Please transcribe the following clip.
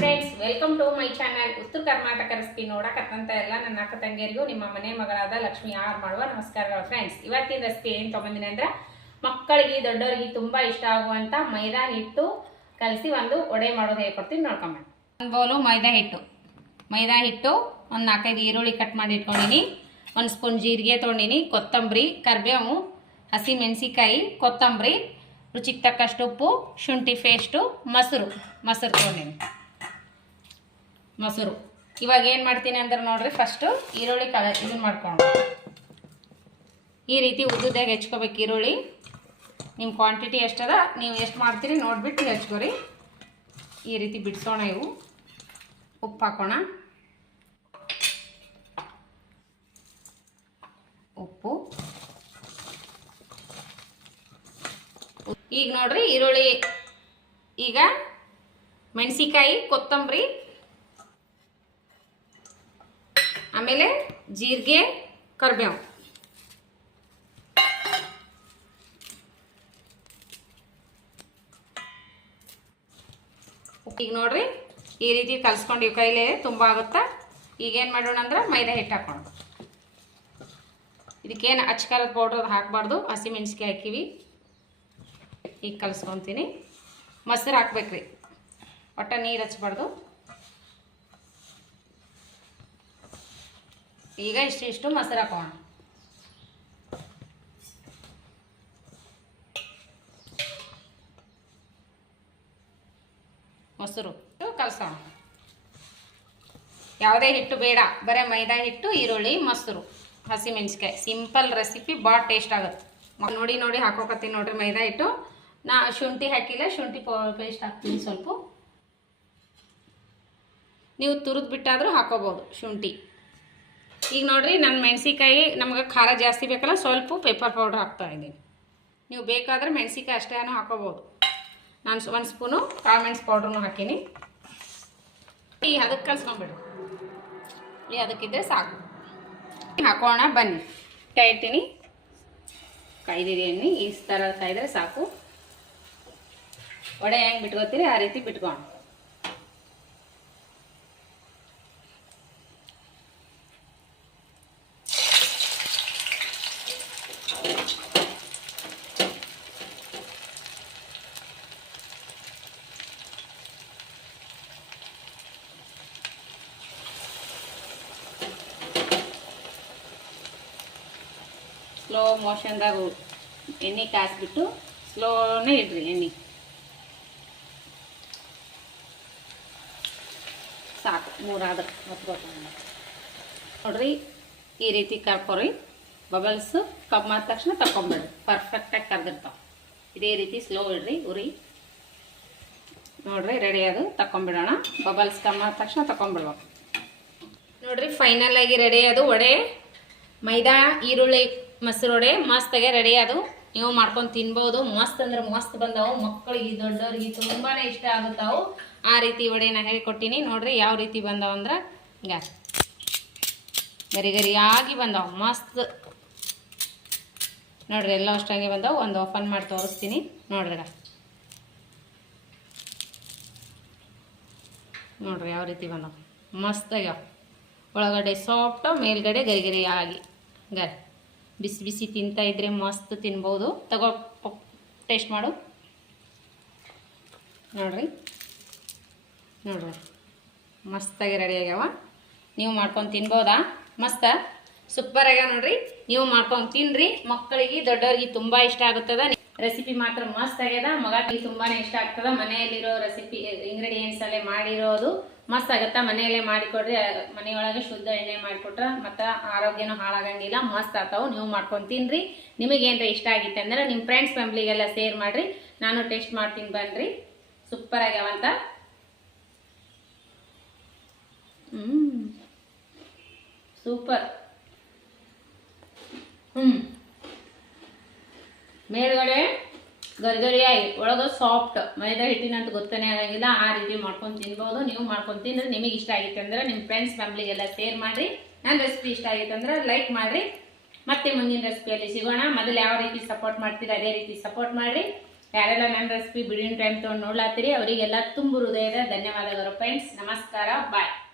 Friends, welcome to my channel. Uttara Karnataka recipe ನೋಡಕತ್ತಂತ ಎಲ್ಲ ನನ್ನ ಅಕ್ಕ ತಂಗಿಯರಿಗೂ ನಿಮ್ಮ ಮನೆ ಮಗಳಾದ ಲಕ್ಷ್ಮಿ ಆರ್ ಮಾಡುವ ನಮಸ್ಕಾರಗಳು. ಫ್ರೆಂಡ್ಸ್, ಇವತ್ತಿನ ರೆಸಿಪಿ ಏನು ತೊಗೊಂಡಿನಿ ಅಂದ್ರೆ ಮಕ್ಕಳಿಗೆ ದೊಡ್ಡವರಿಗೆ ತುಂಬಾ ಇಷ್ಟ ಆಗುವಂತ ಮೈದಾ ಹಿಟ್ಟು ಕಲಸಿ ಒಂದು ವಡೆ ಮಾಡೋದು ಹೇಳ್ಕೊಡ್ತೀನಿ, ನೋಡ್ಕೊಂಬ. ಒಂದು ಬೌಲು ಮೈದಾ ಹಿಟ್ಟು, ಒಂದು 4-5 ಈರುಳ್ಳಿ ಕಟ್ ಮಾಡಿ ಇಟ್ಕೊಂಡಿನಿ, 1 ಸ್ಪೂನ್ ಜೀರಿಗೆ ತೊಗೊಂಡಿನಿ, ಕೊತ್ತಂಬರಿ, ಕರಿಬೇವು, ಹಸಿ ಮೆಣಸಿಕಾಯಿ, ಕೊತ್ತಂಬರಿ, ರುಚಿಗೆ ತಕ್ಕಷ್ಟು ಉಪ್ಪು, ಶುಂಠಿ ಪೇಸ್ಟು, ಮೊಸರು ತೊಗೊಂಡಿನಿ. ಮೊಸರು ಇವಾಗ ಏನು ಮಾಡ್ತೀನಿ ಅಂದ್ರೆ ನೋಡ್ರಿ, ಫಸ್ಟು ಈರುಳ್ಳಿ ಇದನ್ನು ಮಾಡ್ಕೊಂಡು ಈ ರೀತಿ ಉದ್ದುದಾಗಿ ಹೆಚ್ಕೋಬೇಕು. ಈರುಳ್ಳಿ ನಿಮ್ಮ ಕ್ವಾಂಟಿಟಿ ಎಷ್ಟದ ನೀವು ಎಷ್ಟು ಮಾಡ್ತೀರಿ ನೋಡಿಬಿಟ್ಟು ಹೆಚ್ಕೊರಿ. ಈ ರೀತಿ ಬಿಡಿಸೋಣ. ಇವು ಉಪ್ಪು ಹಾಕೋಣ. ಉಪ್ಪು ಈಗ ನೋಡ್ರಿ, ಈರುಳ್ಳಿ, ಈಗ ಮೆಣಸಿಕಾಯಿ, ಕೊತ್ತಂಬರಿ, ಆಮೇಲೆ ಜೀರಿಗೆ, ಕರಿಬೇವು, ಈಗ ನೋಡ್ರಿ ಈ ರೀತಿ ಕಲ್ಸ್ಕೊಂಡು ಇವು ಕೈಲೇ ತುಂಬ ಆಗುತ್ತಾ. ಈಗೇನು ಮಾಡೋಣ ಅಂದ್ರೆ ಮೈದಾ ಹಿಟ್ಟು ಹಾಕೊಂಡು, ಇದಕ್ಕೇನು ಅಚ್ಕಾರದ ಪೌಡ್ರ್ ಹಾಕಬಾರ್ದು, ಹಸಿ ಮೆಣಸಿಕಾಯಿ ಹಾಕಿವಿ. ಈಗ ಕಲಿಸ್ಕೊತೀನಿ. ಮೊಸರು ಹಾಕ್ಬೇಕ್ರಿ, ಒಟ್ಟು ನೀರು ಹಚ್ಬಾರ್ದು. ಈಗ ಇಷ್ಟು ಮೊಸರು ಹಾಕೋಣ. ಮೊಸರು ಕಲಸೋಣ. ಯಾವುದೇ ಹಿಟ್ಟು ಬೇಡ, ಬರೀ ಮೈದಾ ಹಿಟ್ಟು, ಈರುಳ್ಳಿ, ಮೊಸರು, ಹಸಿ ಮೆಣಸಿಕಾಯಿ. ಸಿಂಪಲ್ ರೆಸಿಪಿ, ಭಾಳ ಟೇಸ್ಟ್ ಆಗುತ್ತೆ. ನೋಡಿ ಹಾಕೋಕತ್ತೀನಿ ನೋಡ್ರಿ. ಮೈದಾ ಹಿಟ್ಟು ನಾ ಶುಂಠಿ ಹಾಕಿಲ್ಲ, ಶುಂಠಿ ಪೇಸ್ಟ್ ಹಾಕ್ತೀನಿ ಸ್ವಲ್ಪ. ನೀವು ತುರಿದು ಬಿಟ್ಟಾದರೂ ಹಾಕೋಬೋದು ಶುಂಠಿ. ಈಗ ನೋಡ್ರಿ, ನನ್ನ ಮೆಣಸಿಕಾಯಿ ನಮ್ಗೆ ಖಾರ ಜಾಸ್ತಿ ಬೇಕಲ್ಲ, ಸ್ವಲ್ಪ ಪೆಪ್ಪರ್ ಪೌಡ್ರ್ ಹಾಕ್ತಾ ಇದ್ದೀನಿ. ನೀವು ಬೇಕಾದರೆ ಮೆಣಸಿಕಾಯಿ ಅಷ್ಟೇ ಹಾಕೋಬೋದು. ನಾನು 1 ಸ್ಪೂನು ಕಾಳು ಮೆಣಸು ಪೌಡ್ರೂ ಹಾಕೀನಿ. ಈಗ ಅದಕ್ಕೆ ಕಲ್ಸ್ಕೊಂಡ್ಬಿಡು. ಈಗ ಅದಕ್ಕಿದ್ರೆ ಸಾಕು. ಹಾಕೋಣ ಬನ್ನಿ. ಇಟ್ಟಿನಿ, ಕಾಯ್ದಿರಿ ಎಣ್ಣೆ. ಈ ಥರ ಕಾಯ್ದರೆ ಸಾಕು. ವಡೆ ಹೆಂಗೆ ಬಿಟ್ಕೋತೀರಿ ಆ ರೀತಿ ಬಿಟ್ಕೊಂಡು ಸ್ಲೋ ಮೋಷನ್ದಾಗ ಎಣ್ಣೆ ಕಾಯಿಸ್ಬಿಟ್ಟು ಸ್ಲೋನೇ ಇಡ್ರಿ ಎಣ್ಣೆ. ಸಾಕು, 3 ಆದ್ರೆ ಹೊತ್ಕೊಳ್ಕೊಂಡು ನೋಡ್ರಿ. ಈ ರೀತಿ ಕರ್ಕೊರಿ. ಬಬಲ್ಸು ಕಮ್ಮಿ ಆದ ತಕ್ಷಣ ತಗೊಂಬೇಡ್ರಿ, ಪರ್ಫೆಕ್ಟಾಗಿ ಕರೆದಿರ್ತಾವೆ. ಇದೇ ರೀತಿ ಸ್ಲೋ ಇಡ್ರಿ ಉರಿ. ನೋಡ್ರಿ ರೆಡಿ ಅದು, ತಗೊಂಬಿಡೋಣ. ಬಬಲ್ಸ್ ಕಮ್ಮಿ ಆದ ತಕ್ಷಣ ತಗೊಂಬಿಡ್ಬೇಕು. ನೋಡ್ರಿ ಫೈನಲ್ ಆಗಿ ರೆಡಿ ಅದು ವಡೆ. ಮೈದಾ ಈರುಳ್ಳಿ ಮೊಸರು ವಡೆ ಮಸ್ತಾಗೆ ರೆಡಿ ಅದು. ನೀವು ಮಾಡ್ಕೊಂಡು ತಿನ್ಬೋದು. ಮಸ್ತ್ ಅಂದ್ರೆ ಮಸ್ತ್ ಬಂದವು. ಮಕ್ಕಳಿಗೆ ದೊಡ್ಡವ್ರಿಗೆ ತುಂಬಾ ಇಷ್ಟ ಆಗುತ್ತಾವು. ಆ ರೀತಿ ವಡೆನ ಹೇಳ್ಕೊಟ್ಟಿನಿ ನೋಡ್ರಿ. ಯಾವ ರೀತಿ ಬಂದವು ಅಂದ್ರೆ ಹಿಂಗೆ ಗರಿಯಾಗಿ ಬಂದವು, ಮಸ್ತ್ ನೋಡ್ರಿ. ಎಲ್ಲ ಅಷ್ಟಂಗೆ ಬಂದವು. ಒಂದು ಓಪನ್ ಮಾಡಿ ತೋರಿಸ್ತೀನಿ ನೋಡ್ರಿ. ನೋಡ್ರಿ ಯಾವ ರೀತಿ ಬಂದವು, ಮಸ್ತಾಗ್ಯಾವ. ಒಳಗಡೆ ಸಾಫ್ಟು, ಮೇಲ್ಗಡೆ ಗರಿಯಾಗಿ. ಬಿಸಿ ಬಿಸಿ ತಿಂತಾ ಇದ್ರೆ ಮಸ್ತ್ ತಿನ್ಬೋದು. ತಗೋ ಟೇಸ್ಟ್ ಮಾಡು. ನೋಡ್ರಿ ಮಸ್ತಾಗಿ ರೆಡಿ ಆಗ್ಯಾವ. ನೀವು ಮಾಡ್ಕೊಂಡು ತಿನ್ಬೋದಾ? ಮಸ್ತ ಸೂಪರ್ ಆಗ್ಯಾವ ನೋಡ್ರಿ. ನೀವು ಮಾಡ್ಕೊಂಡು ತಿನ್ರಿ. ಮಕ್ಕಳಿಗೆ ದೊಡ್ಡವ್ರಿಗೆ ತುಂಬ ಇಷ್ಟ ಆಗುತ್ತದೆ. ರೆಸಿಪಿ ಮಾತ್ರ ಮಸ್ತ್ ಆಗ್ಯದ. ಮಗಳಿಗೆ ತುಂಬಾ ಇಷ್ಟ ಆಗ್ತದ. ಮನೆಯಲ್ಲಿರೋ ರೆಸಿಪಿ ಇಂಗ್ರೀಡಿಯೆಂಟ್ಸ್ ಅಲ್ಲೇ ಮಾಡಿರೋದು ಮಸ್ತ್ ಆಗುತ್ತಾ. ಮನೆಯಲ್ಲೇ ಮಾಡಿಕೊಡ್ರಿ. ಮನೆಯೊಳಗೆ ಶುದ್ಧ ಎಣ್ಣೆ ಮಾಡಿಕೊಟ್ರೆ ಮತ್ತು ಆರೋಗ್ಯನೂ ಹಾಳಾಗಂಗಿಲ್ಲ. ಮಸ್ತ್ ಆಗ್ತಾವೆ. ನೀವು ಮಾಡ್ಕೊಂಡು ತಿನ್ರಿ. ನಿಮಗೇನ್ರ ಇಷ್ಟ ಆಗಿತ್ತು ಅಂದ್ರೆ ನಿಮ್ಮ ಫ್ರೆಂಡ್ಸ್ ಫ್ಯಾಮ್ಲಿಗೆಲ್ಲ ಶೇರ್ ಮಾಡಿರಿ. ನಾನು ಟೇಸ್ಟ್ ಮಾಡ್ತೀನಿ ಬನ್ನಿರಿ. ಸೂಪರ್ ಆಗ್ಯಾವಂತ. ಸೂಪರ್. ಮೇಲ್ಗಡೆ ಗರಿಯಾಗಿ, ಒಳಗೆ ಸಾಫ್ಟ್. ಮೈದಾ ಹಿಟ್ಟಿನಂತ ಗೊತ್ತನೇ ಆಗಂಗಿಲ್ಲ. ಆ ರೀತಿ ಮಾಡ್ಕೊಂಡು ತಿನ್ಬೋದು. ನೀವು ಮಾಡ್ಕೊಂಡು ತಿಂದ್ರೆ ನಿಮಗೆ ಇಷ್ಟ ಆಗಿತ್ತು ಅಂದ್ರೆ ನಿಮ್ಮ ಫ್ರೆಂಡ್ಸ್ ಫ್ಯಾಮ್ಲಿಗೆಲ್ಲ ಶೇರ್ ಮಾಡಿರಿ. ನನ್ನ ರೆಸಿಪಿ ಇಷ್ಟ ಆಗಿತ್ತು ಅಂದ್ರೆ ಲೈಕ್ ಮಾಡಿರಿ. ಮತ್ತೆ ಮುಂದಿನ ರೆಸಿಪಿಯಲ್ಲಿ ಸಿಗೋಣ. ಮೊದಲು ಯಾವ ರೀತಿ ಸಪೋರ್ಟ್ ಮಾಡ್ತೀರಿ ಅದೇ ರೀತಿ ಸಪೋರ್ಟ್ ಮಾಡಿರಿ. ಯಾರೆಲ್ಲ ನನ್ನ ರೆಸಿಪಿ ಬಿಡಿನ ಟೈಮ್ ತೊಗೊಂಡು ನೋಡ್ಲಾತ್ತೀರಿ ಅವರಿಗೆಲ್ಲ ತುಂಬ ಹೃದಯದ ಧನ್ಯವಾದಗಳು ಫ್ರೆಂಡ್ಸ್. ನಮಸ್ಕಾರ, ಬಾಯ್.